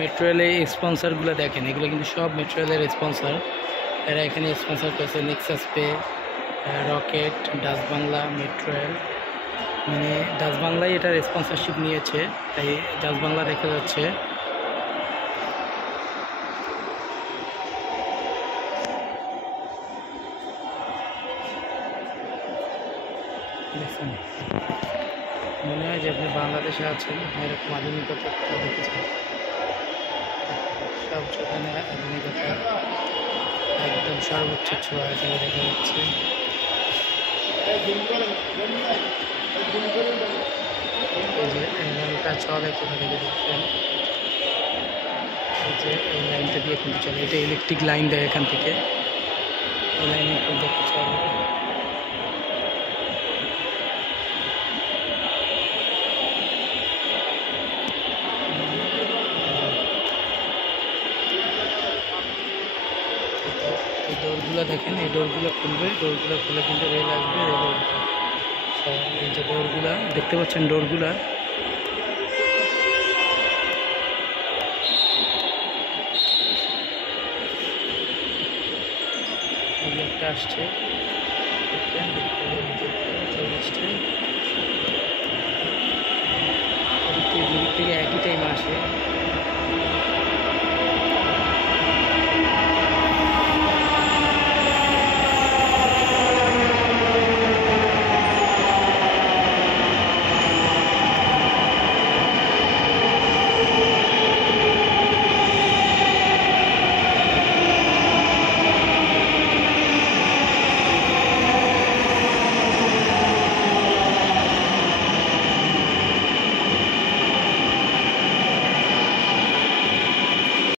মেট্রো রেলের স্পন্সরগুলো দেখেন, এগুলো কিন্তু সব মেট্রো রেলের স্পন্সর। এরা এখানে স্পন্সর করেছে Nexus pay, rocket, Dutch Bangla, metro rail. মানে ডাচ বাংলায় এটার স্পন্সরশিপ নিয়েছে, তাই ডাচ বাংলা দেখা যাচ্ছে। দেখছেন, মনে হয় যে আপনি বাংলাদেশে আছেন, এরকম আধুনিকতা দেখেছেন। সব সেখানে আধুনিকতা একদম সর্বোচ্চ ছোঁয়া এখানে দেখা যাচ্ছে। এই যে রেলটা চলে কোথা থেকে দেখছেন, এই যে এই লাইনটা দিয়ে কিন্তু চলে, এটা ইলেকট্রিক লাইন দেয় এখান থেকে, এই লাইনে কিন্তু চলে। এই ডোরগুলো দেখেন, এই ডোরগুলো খুলবে, ডোরগুলো খুলে কিন্তু রেল আসবে, রেল উঠবে। এই যে ডোরগুলা দেখতে পাচ্ছেন, ডোরগুলা একটা আসছে, চলে আসছে। দুদিক থেকে একই টাইম আসে।